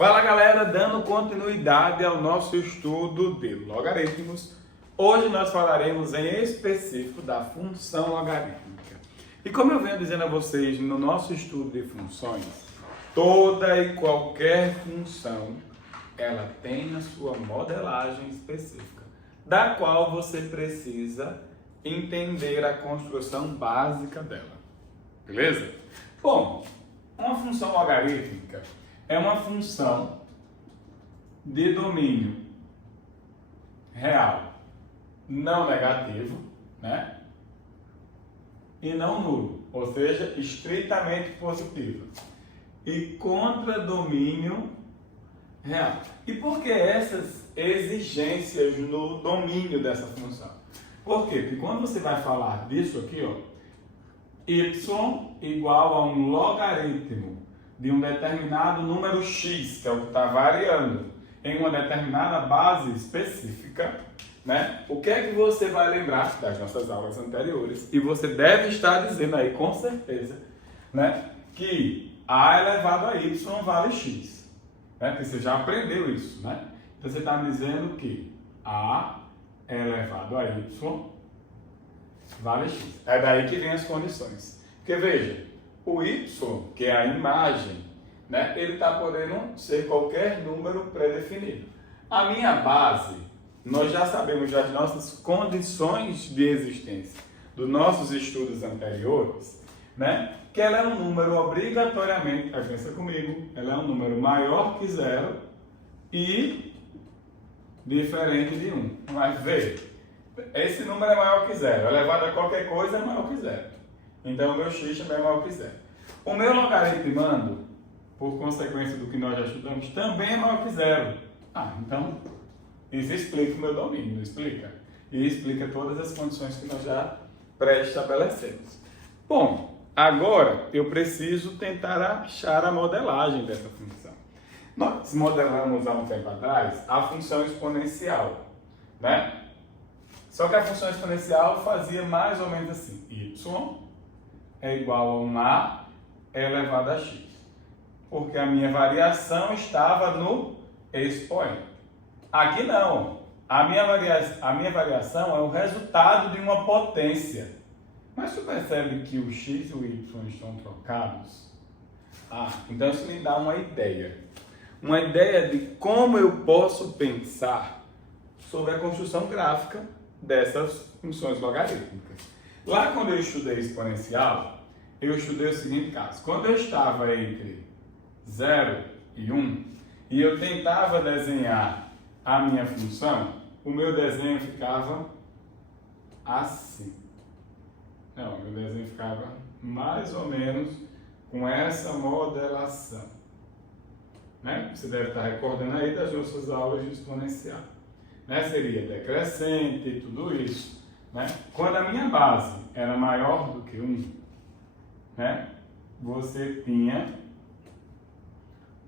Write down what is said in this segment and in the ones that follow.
Fala galera, dando continuidade ao nosso estudo de logaritmos, hoje nós falaremos em específico da função logarítmica. E como eu venho dizendo a vocês no nosso estudo de funções, toda e qualquer função, ela tem a sua modelagem específica, da qual você precisa entender a construção básica dela. Beleza? Bom, uma função logarítmica é uma função de domínio real, não negativo, né? E não nulo, ou seja, estritamente positivo. E contra domínio real. E por que essas exigências no domínio dessa função? Por quê? Porque quando você vai falar disso aqui, ó, y igual a um logaritmo de um determinado número x, que é o que está variando, em uma determinada base específica, né? O que é que você vai lembrar das nossas aulas anteriores? E você deve estar dizendo aí, com certeza, né? Que a elevado a y vale x. Né? Porque você já aprendeu isso, né? Então você está me dizendo que a elevado a y vale x. É daí que vem as condições. Porque veja, o y, que é a imagem, né, ele está podendo ser qualquer número pré-definido. A minha base, nós já sabemos das nossas condições de existência, dos nossos estudos anteriores, né, que ela é um número obrigatoriamente, pensa comigo, ela é um número maior que zero e diferente de 1. Mas veja, esse número é maior que zero, elevado a qualquer coisa é maior que zero. Então, o meu x também é maior que zero. O meu logaritmando, por consequência do que nós já estudamos, também é maior que zero. Então, isso explica o meu domínio, não explica? E explica todas as condições que nós já pré-estabelecemos. Bom, agora eu preciso tentar achar a modelagem dessa função. Nós modelamos há um tempo atrás a função exponencial, né? Só que a função exponencial fazia mais ou menos assim: y é igual a um a elevado a x. Porque a minha variação estava no expoente. Aqui não. A minha variação é o resultado de uma potência. Mas você percebe que o x e o y estão trocados? Então isso me dá uma ideia. Uma ideia de como eu posso pensar sobre a construção gráfica dessas funções logarítmicas. Lá quando eu estudei exponencial, eu estudei o seguinte caso. Quando eu estava entre 0 e 1, e eu tentava desenhar a minha função, o meu desenho ficava assim. Não, o meu desenho ficava mais ou menos com essa modelação. Né? Você deve estar recordando aí das nossas aulas de exponencial. Né? Seria decrescente e tudo isso. Né? Quando a minha base era maior do que 1, né? Você tinha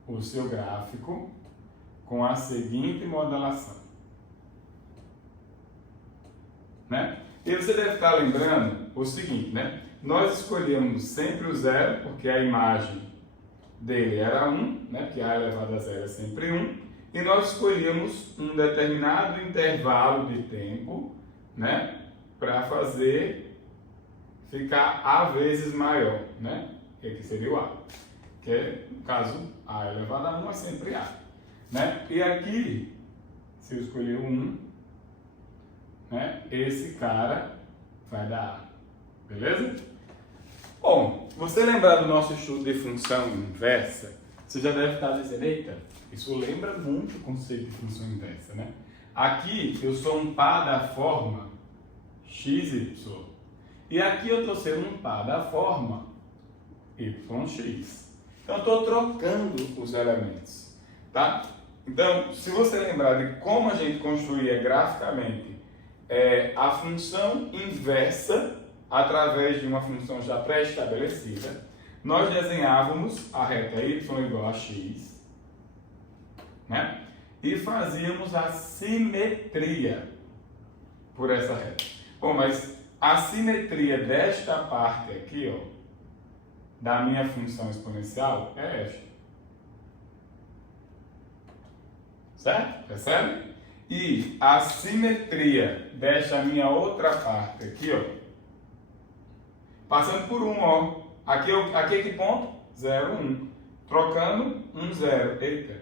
o seu gráfico com a seguinte modelação. Né? E você deve estar lembrando o seguinte, né? Nós escolhemos sempre o zero, porque a imagem dele era 1, né? Que a elevado a zero é sempre 1, e nós escolhemos um determinado intervalo de tempo, né? Para fazer ficar A vezes maior, né? Que aqui seria o A. Que é, no caso, A elevado a 1 é sempre A. Né? E aqui, se eu escolher o 1, né? Esse cara vai dar A. Beleza? Bom, você lembrar do nosso estudo de função inversa, você já deve estar dizendo, eita, isso lembra muito o conceito de função inversa, né? Aqui, eu sou um par da forma xy. E aqui eu estou sendo um par da forma yx. Então, eu estou trocando os elementos, tá? Então, se você lembrar de como a gente construía graficamente a função inversa através de uma função já pré-estabelecida, nós desenhávamos a reta y igual a x, né? E fazíamos a simetria por essa reta. Bom, mas a simetria desta parte aqui, ó, da minha função exponencial é esta. certo? Percebe? E a simetria desta minha outra parte aqui, ó, passando por 1, ó. Aqui é que ponto? 0, 1. Trocando, 1, 0. Eita.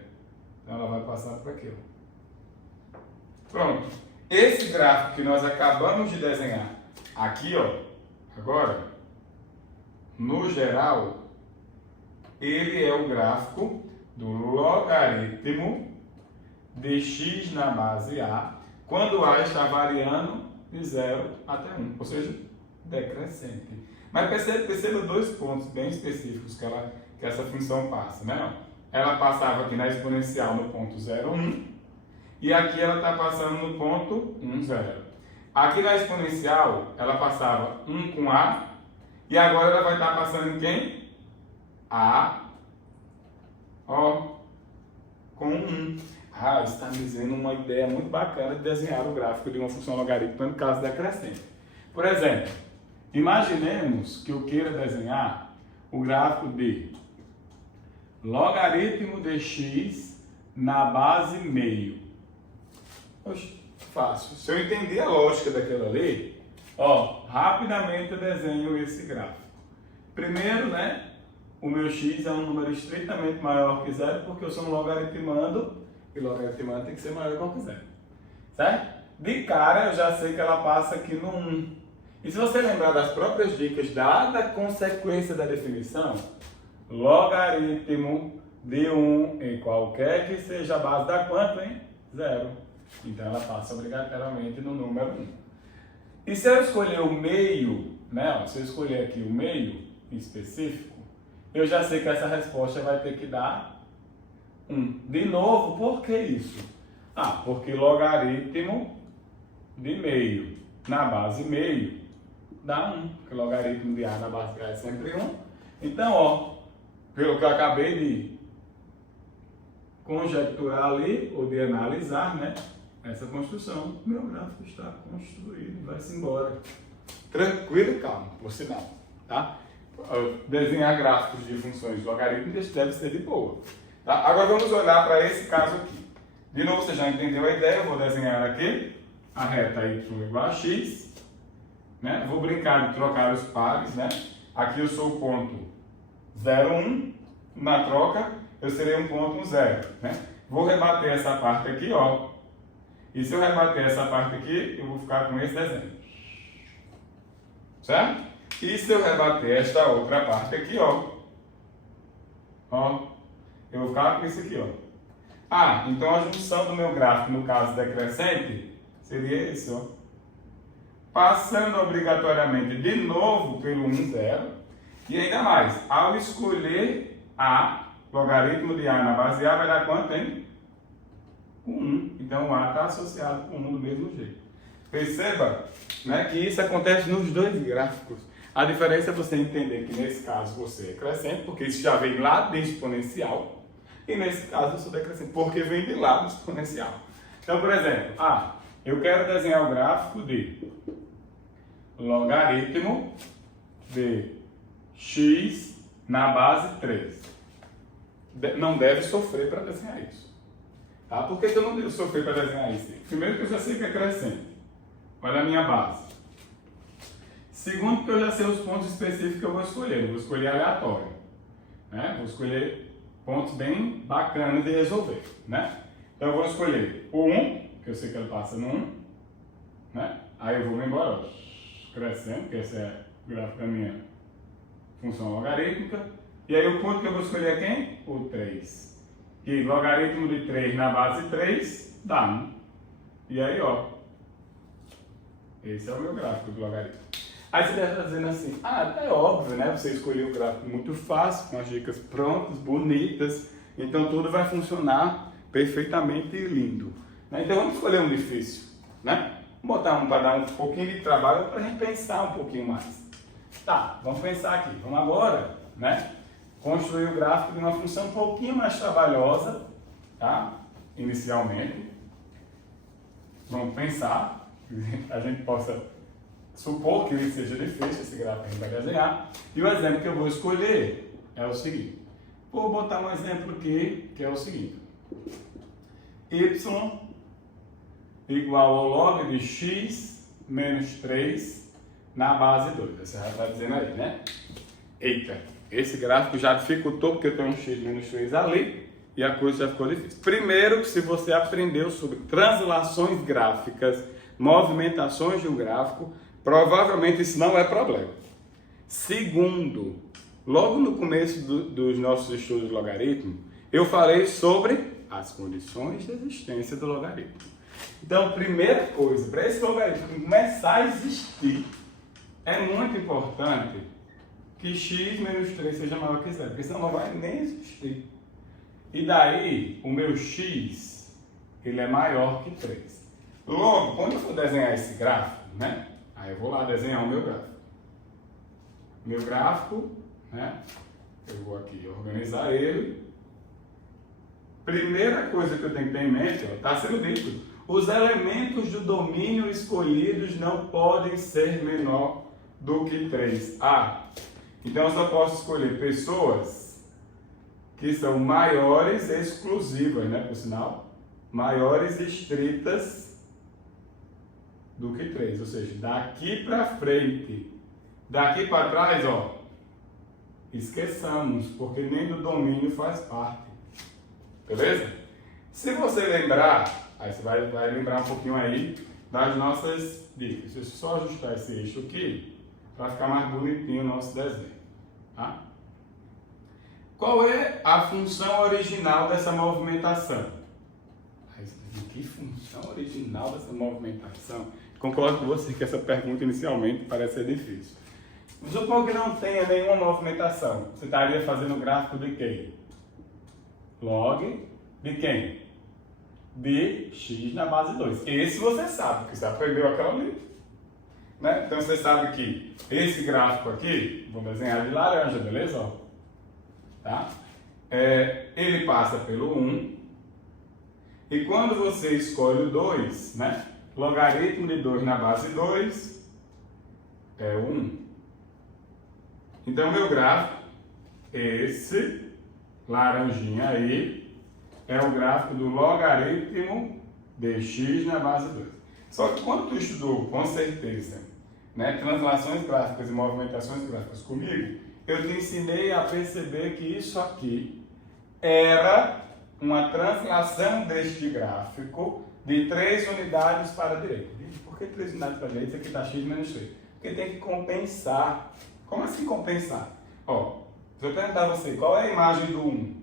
Então ela vai passar por aqui, ó. Pronto. Esse gráfico que nós acabamos de desenhar aqui, ó, agora, no geral, ele é o gráfico do logaritmo de x na base a, quando a está variando de 0 até 1, ou seja, decrescente. Mas perceba dois pontos bem específicos que essa função passa, né? Ela passava aqui na exponencial no ponto 0, 1, e aqui ela está passando no ponto 1, 0. Aqui na exponencial, ela passava 1 com a, e agora ela vai estar passando em quem? A, ó, com 1. Ah, isso está me dizendo uma ideia muito bacana de desenhar o gráfico de uma função logarítmica no caso decrescente. Por exemplo, imaginemos que eu queira desenhar o gráfico de logaritmo de x na base meio. Oxe, fácil. Se eu entender a lógica daquela lei, ó, rapidamente eu desenho esse gráfico. Primeiro, né, o meu x é um número estritamente maior que 0 porque eu sou um logaritmando, e logaritmando tem que ser maior que 0. Certo? De cara eu já sei que ela passa aqui no 1. E se você lembrar das próprias dicas, dada a consequência da definição, logaritmo de 1 em qualquer que seja a base da quanto, hein? 0. Então ela passa obrigatoriamente no número 1. E se eu escolher o meio, né? Se eu escolher aqui o meio em específico, eu já sei que essa resposta vai ter que dar 1. De novo, por que isso? Ah, porque logaritmo de meio na base meio dá 1. Porque logaritmo de a na base a é sempre 1. Então, ó, pelo que eu acabei de conjecturar ali, ou de analisar, né? Essa construção, meu gráfico está construído, vai-se embora. Tranquilo e calmo, por sinal, tá? Desenhar gráficos de funções logarítmicas deve ser de boa. Tá? Agora vamos olhar para esse caso aqui. De novo, você já entendeu a ideia, eu vou desenhar aqui a reta y igual a x. Né? Vou brincar de trocar os pares, né? Aqui eu sou o ponto 0, 1. Na troca, eu serei um ponto 0. Né? Vou rebater essa parte aqui, ó. E se eu rebater essa parte aqui, eu vou ficar com esse desenho. Certo? E se eu rebater esta outra parte aqui, ó. Ó. Eu vou ficar com isso aqui, ó. Ah, então a junção do meu gráfico, no caso decrescente, seria esse, ó. Passando obrigatoriamente de novo pelo 1, 0. E ainda mais, ao escolher a, logaritmo de a na base a vai dar quanto, hein? 1. Então o a está associado com 1 do mesmo jeito. Perceba, né, que isso acontece nos dois gráficos. A diferença é você entender que nesse caso você é crescente, porque isso já vem lá de exponencial. E nesse caso eu sou decrescente, porque vem de lá do exponencial. Então, por exemplo, eu quero desenhar o gráfico de logaritmo de x na base 3. Não deve sofrer para desenhar isso. Tá? Por que eu não devo sofrer para desenhar isso? Primeiro que eu já sei que é crescente. Olha a minha base. Segundo que eu já sei os pontos específicos que eu vou escolher. Eu vou escolher aleatório. Né? Vou escolher pontos bem bacanas de resolver. Né? Então eu vou escolher o 1, que eu sei que ele passa no 1. Né? Aí eu vou me embora, ó, crescendo, que esse é o gráfico da minha função logarítmica. E aí o ponto que eu vou escolher é quem? O 3. E logaritmo de 3 na base 3 dá 1. E aí, ó, esse é o meu gráfico do logaritmo. Aí você deve estar dizendo assim, é óbvio, né? Você escolheu o gráfico muito fácil, com as dicas prontas, bonitas, então tudo vai funcionar perfeitamente lindo. Né? Então vamos escolher um difícil, né? Vou botar um para dar um pouquinho de trabalho para a gente pensar um pouquinho mais. Tá, vamos pensar aqui. Vamos agora, né, construir o gráfico de uma função um pouquinho mais trabalhosa, tá? Inicialmente. Vamos pensar, a gente possa supor que ele seja difícil, esse gráfico que a gente vai desenhar. E o exemplo que eu vou escolher é o seguinte. Vou botar um exemplo aqui, que é o seguinte. y igual ao log de x menos 3 na base 2. Você já está dizendo aí, né? Eita, esse gráfico já dificultou porque eu tenho um x menos 3 ali e a coisa já ficou difícil. Primeiro, se você aprendeu sobre translações gráficas, movimentações de um gráfico, provavelmente isso não é problema. Segundo, logo no começo dos nossos estudos de logaritmo, eu falei sobre as condições de existência do logaritmo. Então, primeira coisa, para esse logaritmo começar a existir, é muito importante que x menos 3 seja maior que 0, porque senão não vai nem existir. E daí, o meu x, ele é maior que 3. Logo, quando eu for desenhar esse gráfico, né? Aí eu vou lá desenhar o meu gráfico. Meu gráfico, né? Eu vou aqui organizar ele. Primeira coisa que eu tenho que ter em mente, está sendo dito, os elementos do domínio escolhidos não podem ser menor do que 3. Então eu só posso escolher pessoas que são maiores exclusivas, né, por sinal, maiores estritas do que 3, ou seja, daqui para frente, daqui para trás, ó, esqueçamos, porque nem do domínio faz parte, beleza? Se você lembrar, aí você vai lembrar um pouquinho aí das nossas dicas. Deixa eu só ajustar esse eixo aqui, para ficar mais bonitinho o nosso desenho, tá? Qual é a função original dessa movimentação? Que função original dessa movimentação? Concordo com você que essa pergunta inicialmente parece ser difícil. Supor que não tenha nenhuma movimentação. Você estaria fazendo o gráfico de quem? Log de quem? De x na base 2. Esse você sabe, porque você aprendeu aquela ali. Né? Então você sabe que esse gráfico aqui, vou desenhar de laranja, beleza? Ó. Tá? Ele passa pelo 1. E quando você escolhe o 2, né? Logaritmo de 2 na base 2 é 1. Então meu gráfico, esse laranjinha aí, é o gráfico do logaritmo de x na base 2. Só que quando tu estudou, com certeza, né, translações gráficas e movimentações gráficas comigo, eu te ensinei a perceber que isso aqui era uma translação deste gráfico de 3 unidades para a direita. Por que 3 unidades para a direita? Isso aqui está x menos 3. Porque tem que compensar. Como assim compensar? Ó, se eu perguntar a você, qual é a imagem do 1?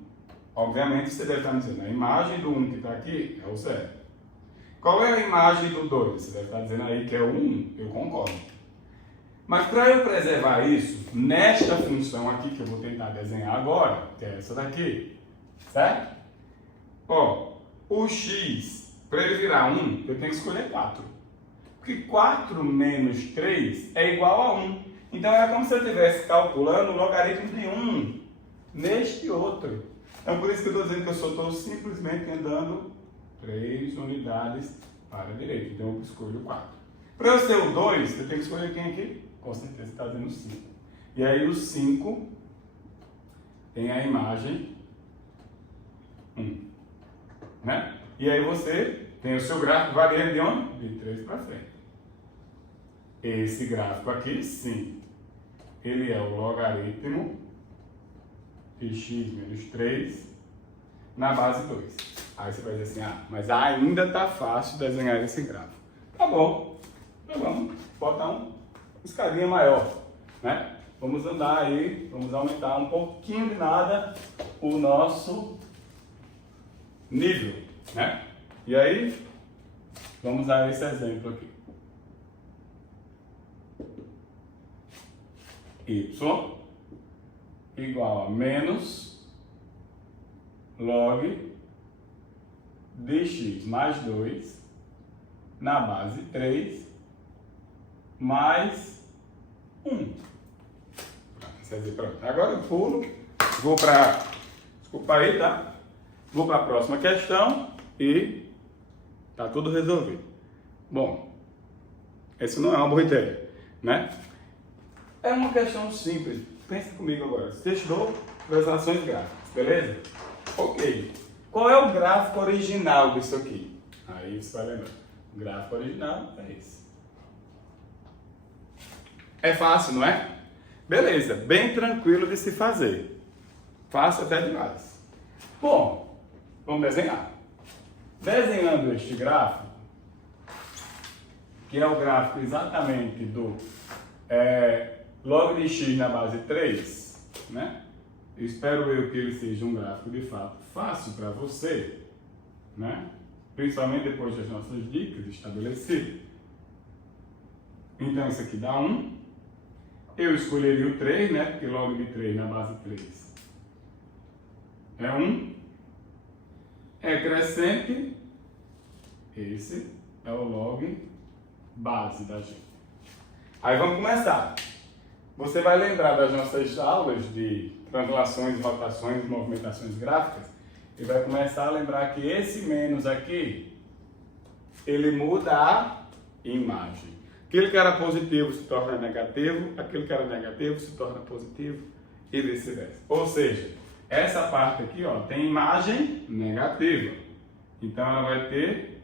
Obviamente você deve estar me dizendo, a imagem do 1 que está aqui é o 0. Qual é a imagem do 2? Você deve estar dizendo aí que é o 1. Eu concordo. Mas para eu preservar isso, nesta função aqui que eu vou tentar desenhar agora, que é essa daqui, certo? Ó, o x, para ele virar 1, eu tenho que escolher 4. Porque 4 menos 3 é igual a 1. Então era como se eu estivesse calculando o logaritmo de 1 neste outro. Então por isso que eu estou dizendo que eu só estou simplesmente andando 3 unidades para a direita. Então eu escolho 4. Para eu ser o 2, eu tenho que escolher quem aqui? Com certeza está dizendo 5. E aí o 5 tem a imagem 1. Né? E aí você tem o seu gráfico variando de onde? De 3 para frente. Esse gráfico aqui, sim, ele é o logaritmo de x menos 3 na base 2. Aí você vai dizer assim, mas ainda está fácil desenhar esse gráfico. Tá bom, então vamos botar uma escadinha maior, né? Vamos andar aí, vamos aumentar um pouquinho de nada o nosso nível, né? E aí, vamos dar esse exemplo aqui. Y igual a menos log dx mais 2 na base 3 mais 1. Pronto. Agora eu pulo, vou para... Desculpa aí, tá? Vou para a próxima questão e tá tudo resolvido. Bom, isso não é uma boa ideia, né? É uma questão simples. Pensa comigo agora. Você estudou translações gráficas, beleza? Ok. Qual é o gráfico original disso aqui? Aí você vai lembrar. O gráfico original é esse. É fácil, não é? Beleza, bem tranquilo de se fazer. Fácil até demais. Bom, vamos desenhar. Desenhando este gráfico, que é o gráfico exatamente do log de x na base 3, né? Eu espero eu que ele seja um gráfico de fato fácil para você, né? Principalmente depois das nossas dicas estabelecidas. Então isso aqui dá 1. Eu escolheria o 3, né? Porque log de 3 na base 3 é 1. É crescente. Esse é o log base da gente. Aí vamos começar. Você vai lembrar das nossas aulas de translações, rotações, movimentações gráficas e vai começar a lembrar que esse menos aqui, ele muda a imagem. Aquele que era positivo se torna negativo, aquele que era negativo se torna positivo e vice-versa. Ou seja, essa parte aqui ó, tem imagem negativa. Então ela vai ter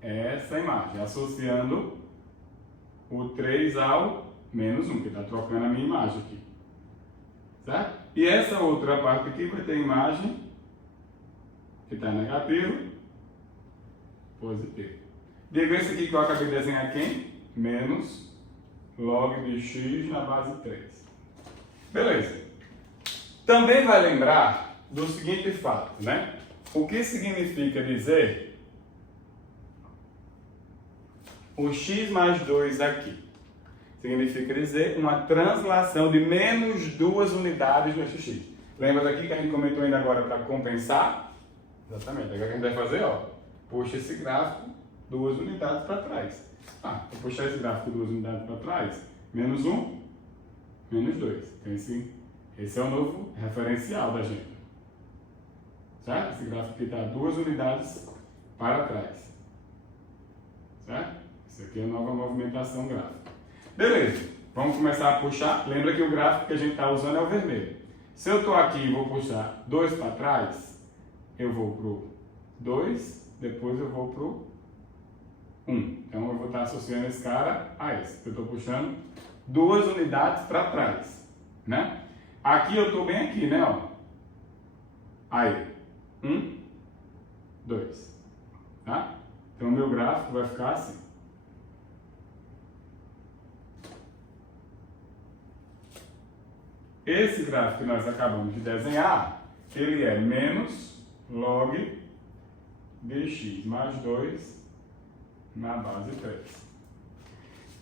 essa imagem, associando o 3 ao menos 1, que está trocando a minha imagem aqui. Certo? E essa outra parte aqui vai ter imagem que está negativa, positivo. Diga esse aqui que eu acabei de desenhar quem? Menos log de x na base 3. Beleza. Também vai lembrar do seguinte fato, né? O que significa dizer o x mais 2 aqui? Significa dizer uma translação de menos 2 unidades no x. Lembra daqui que a gente comentou ainda agora para compensar? Exatamente. Agora a gente vai fazer, ó, puxa esse gráfico 2 unidades para trás. Vou puxar esse gráfico 2 unidades para trás. Menos 1, menos 2. Então esse é o novo referencial da gente. Certo? Esse gráfico aqui está 2 unidades para trás. Certo? Isso aqui é a nova movimentação gráfica. Beleza, vamos começar a puxar. Lembra que o gráfico que a gente está usando é o vermelho. Se eu estou aqui e vou puxar 2 para trás, eu vou para o 2, depois eu vou para o 1. Então eu vou estar associando esse cara a esse. Eu estou puxando 2 unidades para trás, né? Aqui eu estou bem aqui, né? Ó. Aí, 1, 2. Tá? Então o meu gráfico vai ficar assim. Esse gráfico que nós acabamos de desenhar, ele é menos log de x mais 2 na base 3.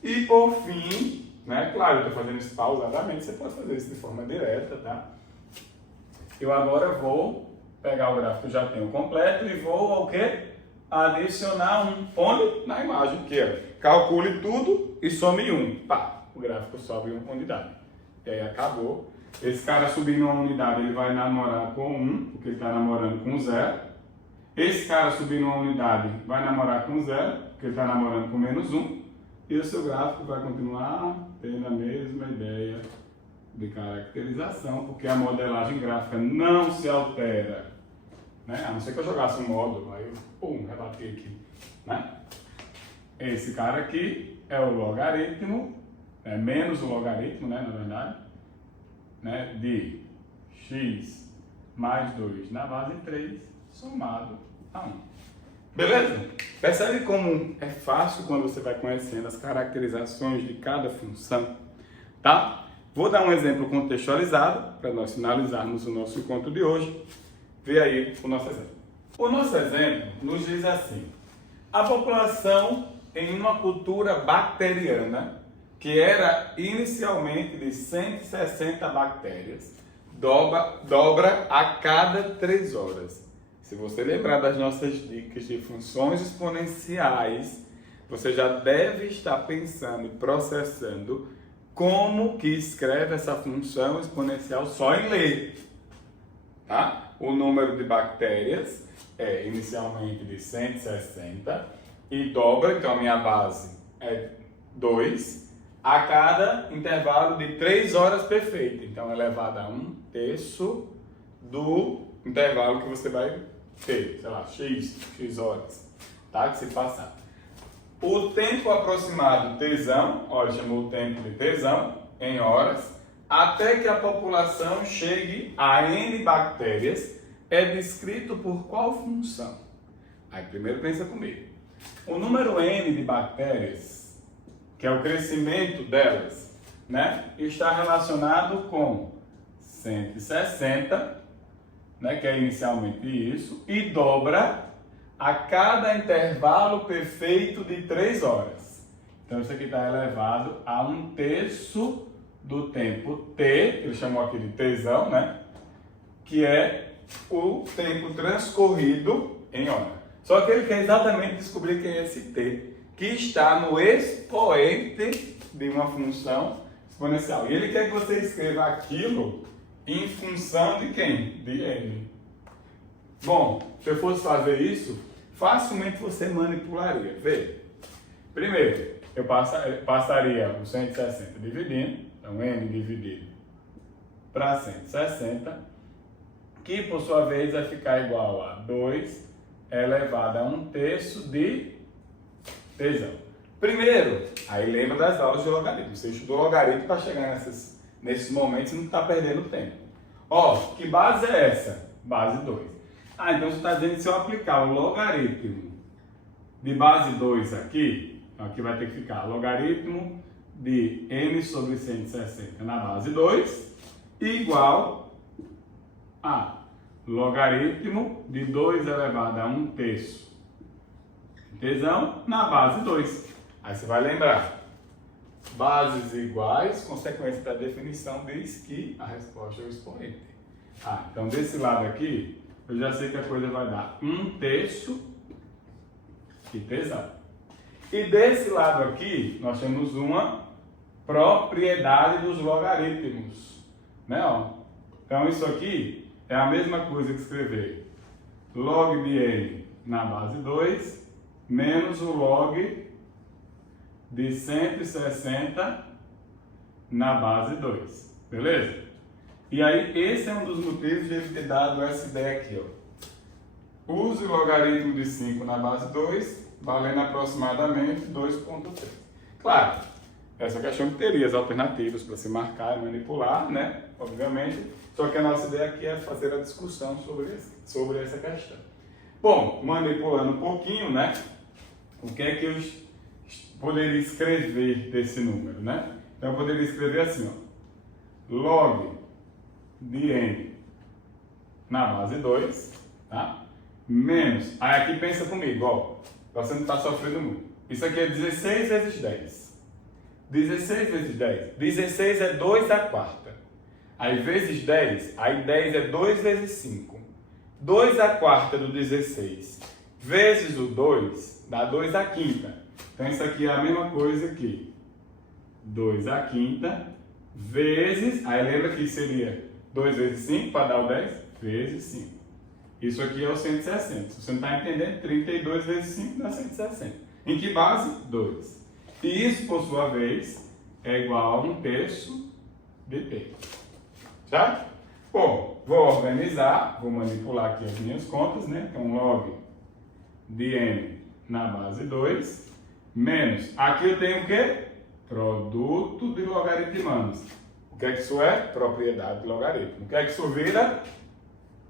E por fim, né, claro, eu estou fazendo isso pausadamente, você pode fazer isso de forma direta, tá? Eu agora vou pegar o gráfico que já tenho completo e vou ao quê? Adicionar 1. Onde? Na imagem, que é calcule tudo e some 1. Pá, o gráfico sobe 1 unidade. E aí acabou. Esse cara subindo uma unidade, ele vai namorar com 1, porque ele está namorando com 0. Esse cara subindo uma unidade vai namorar com 0, porque ele está namorando com menos 1. E o seu gráfico vai continuar tendo a mesma ideia de caracterização, porque a modelagem gráfica não se altera. Né? A não ser que eu jogasse um módulo, aí eu, pum, rebati aqui. Né? Esse cara aqui é o logaritmo, é menos o logaritmo, né, na verdade, né, de x mais 2 na base 3, somado a 1. Beleza? Percebe como é fácil quando você vai conhecendo as caracterizações de cada função, tá? Vou dar um exemplo contextualizado para nós finalizarmos o nosso encontro de hoje. Vê aí o nosso exemplo. O nosso exemplo nos diz assim: a população em uma cultura bacteriana que era inicialmente de 160 bactérias, dobra a cada 3 horas. Se você lembrar das nossas dicas de funções exponenciais, você já deve estar pensando e processando como que escreve essa função exponencial só em ler. Tá? O número de bactérias é inicialmente de 160 e dobra, então a minha base é 2, a cada intervalo de 3 horas perfeito. Então, elevado a 1/3 do intervalo que você vai ter, sei lá, x horas, tá? Que se passar. O tempo aproximado Tsão, olha, chamou o tempo de Tsão, em horas, até que a população chegue a N bactérias, é descrito por qual função? Aí primeiro pensa comigo. O número N de bactérias, que é o crescimento delas, né, está relacionado com 160, né, que é inicialmente isso, e dobra a cada intervalo perfeito de 3 horas. Então isso aqui está elevado a 1/3 do tempo T, ele chamou aqui de Tsão, né, que é o tempo transcorrido em hora. Só que ele quer exatamente descobrir quem é esse T, que está no expoente de uma função exponencial. E ele quer que você escreva aquilo em função de quem? De N. Bom, se eu fosse fazer isso, facilmente você manipularia. Vê. Primeiro, eu passaria o 160 dividindo, então N dividido para 160, que por sua vez vai ficar igual a 2 elevado a 1/3 de Tsão. Primeiro, aí lembra das aulas de logaritmo. Você estudou logaritmo para chegar nesses momentos e não está perdendo tempo. Ó, que base é essa? Base 2. Ah, então você está dizendo que se eu aplicar o logaritmo de base 2 aqui, aqui vai ter que ficar logaritmo de n sobre 160 na base 2 igual a logaritmo de 2 elevado a 1/3 Tsão na base 2. Aí você vai lembrar, bases iguais, consequência da definição diz que a resposta é o expoente. Ah, então desse lado aqui, eu já sei que a coisa vai dar 1/3 de Tsão. E desse lado aqui, nós temos uma propriedade dos logaritmos, né? Ó. Então isso aqui é a mesma coisa que escrever log de n na base 2 menos o log de 160 na base 2, beleza? E aí esse é um dos motivos de ele ter dado essa ideia aqui, ó. Use o logaritmo de 5 na base 2, valendo aproximadamente 2,3. Claro, essa questão teria as alternativas para se marcar e manipular, né? Obviamente, só que a nossa ideia aqui é fazer a discussão sobre essa questão. Bom, manipulando um pouquinho, né? O que é que eu poderia escrever desse número, né? Então eu poderia escrever assim, ó. Log de n na base 2, tá? Menos, aí aqui pensa comigo, ó. Você não está sofrendo muito. Isso aqui é 16 vezes 10. 16 vezes 10. 16 é 2 à quarta. Aí vezes 10, aí 10 é 2 vezes 5. 2 à quarta do 16 vezes o 2 dá 2 à quinta. Então isso aqui é a mesma coisa que 2 à quinta vezes, aí lembra que seria 2 vezes 5 para dar o 10? Vezes 5. Isso aqui é o 160. Se você não está entendendo, 32 vezes 5 dá 160. Em que base? 2. E isso, por sua vez, é igual a 1/3 de t. Certo? Bom, vou organizar, vou manipular aqui as minhas contas, né? Então, log de n na base 2, menos, aqui eu tenho o quê? Produto de logaritmandos. O que é que isso é? Propriedade de logaritmo. O que é que isso vira?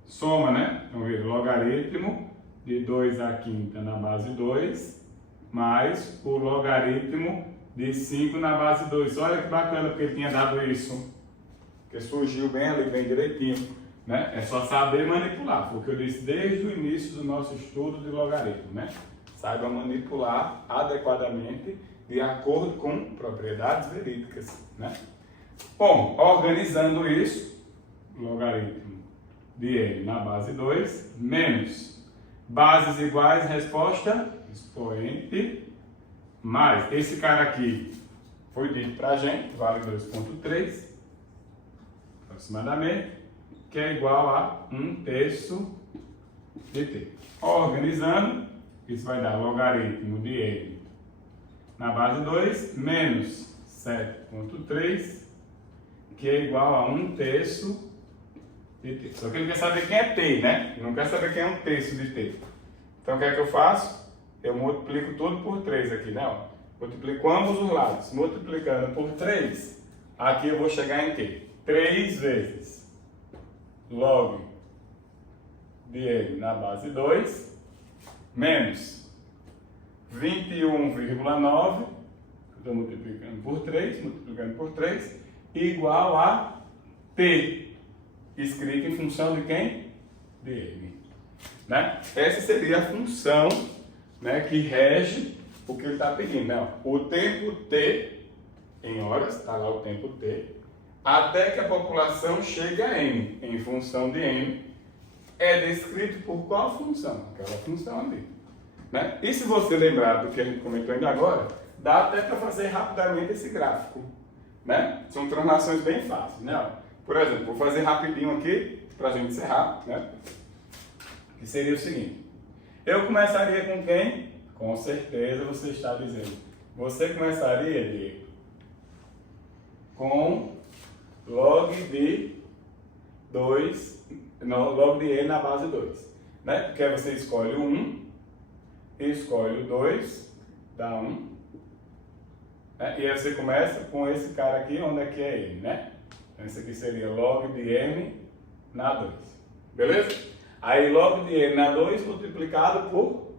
Soma, né? Então, vira logaritmo de 2 à quinta na base 2, mais o logaritmo de 5 na base 2. Olha que bacana porque ele tinha dado isso. Porque surgiu bem ali, bem direitinho. Né? É só saber manipular. Foi o que eu disse desde o início do nosso estudo de logaritmo. Né? Saiba manipular adequadamente de acordo com propriedades verídicas. Né? Bom, organizando isso, logaritmo de n na base 2, menos bases iguais, resposta, expoente, mais esse cara aqui foi dito pra gente, vale 2,3 aproximadamente, que é igual a 1/3 de t. Organizando, isso vai dar logaritmo de n na base 2 menos 7,3, que é igual a 1/3 de t. Só que ele quer saber quem é t, né? Ele não quer saber quem é 1/3 de t. Então o que é que eu faço? Eu multiplico tudo por 3 aqui, né? Ó. Multiplico ambos os lados. Multiplicando por 3, aqui eu vou chegar em quê? 3 vezes log de n na base 2 menos 21,9, estou multiplicando por 3, igual a t, escrito em função de quem? De n. Né? Essa seria a função, né, que rege o que ele está pedindo. Né? O tempo t, em horas, está lá o tempo t, até que a população chegue a n, em função de n, é descrito por qual função? Aquela função ali. Né? E se você lembrar do que a gente comentou ainda agora, dá até para fazer rapidamente esse gráfico. Né? São translações bem fáceis. Né? Por exemplo, vou fazer rapidinho aqui, para a gente encerrar, né? Que seria o seguinte. Eu começaria com quem? Com certeza você está dizendo. Você começaria, Diego, com log de 2, não, log de n na base 2. Né? Porque aí você escolhe o 1, escolhe o 2, dá 1. Né? E aí você começa com esse cara aqui, onde é que é n, né? Então esse aqui seria log de n na 2. Beleza? Aí log de n na 2 multiplicado por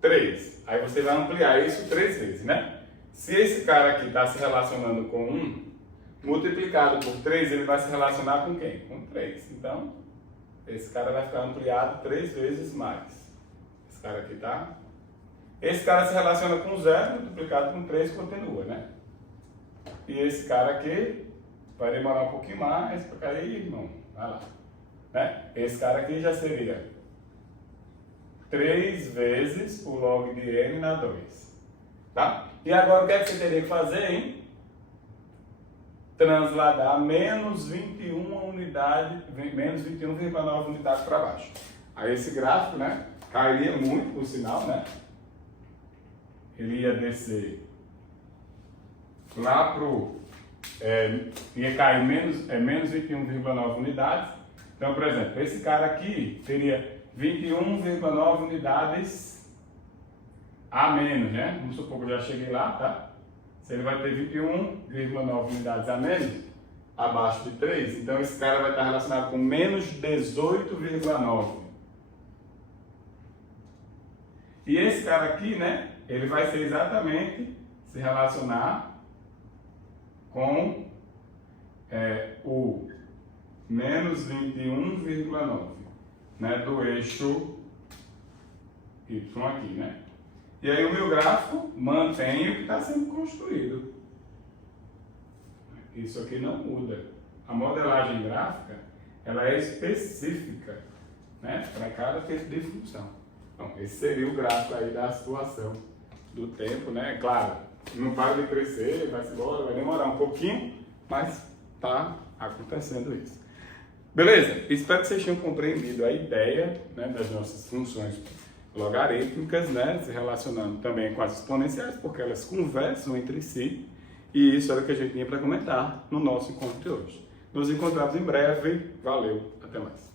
3. Aí você vai ampliar isso 3 vezes, né? Se esse cara aqui está se relacionando com 1, multiplicado por 3, ele vai se relacionar com quem? Com 3. Então, esse cara vai ficar ampliado 3 vezes mais. Esse cara aqui tá? Esse cara se relaciona com 0, multiplicado com 3, continua, né? E esse cara aqui vai demorar um pouquinho mais para cair, irmão. Vai lá. Né? Esse cara aqui já seria 3 vezes o log de n na 2. Tá? E agora o que é que você teria que fazer, hein? Transladar menos 21 unidade, menos 21,9 unidades para baixo. Aí esse gráfico, né, cairia muito, por sinal, né? Ele ia descer lá pro... ia cair menos 21,9 unidades. Então, por exemplo, esse cara aqui teria 21,9 unidades a menos, né? Vamos supor que eu já cheguei lá, tá? Se ele vai ter 21,9 unidades a menos, abaixo de 3, então esse cara vai estar relacionado com menos 18,9. E esse cara aqui, né? Ele vai ser exatamente se relacionar com o menos 21,9, né? Do eixo Y aqui, né? E aí o meu gráfico mantém o que está sendo construído. Isso aqui não muda. A modelagem gráfica, ela é específica, né, para cada tipo de função. Então, esse seria o gráfico aí da situação do tempo, né? Claro, não para de crescer, vai embora, vai demorar um pouquinho, mas está acontecendo isso. Beleza? Espero que vocês tenham compreendido a ideia, né, das nossas funções logarítmicas, né, se relacionando também com as exponenciais, porque elas conversam entre si, e isso era o que a gente tinha para comentar no nosso encontro de hoje. Nos encontramos em breve, valeu, até mais.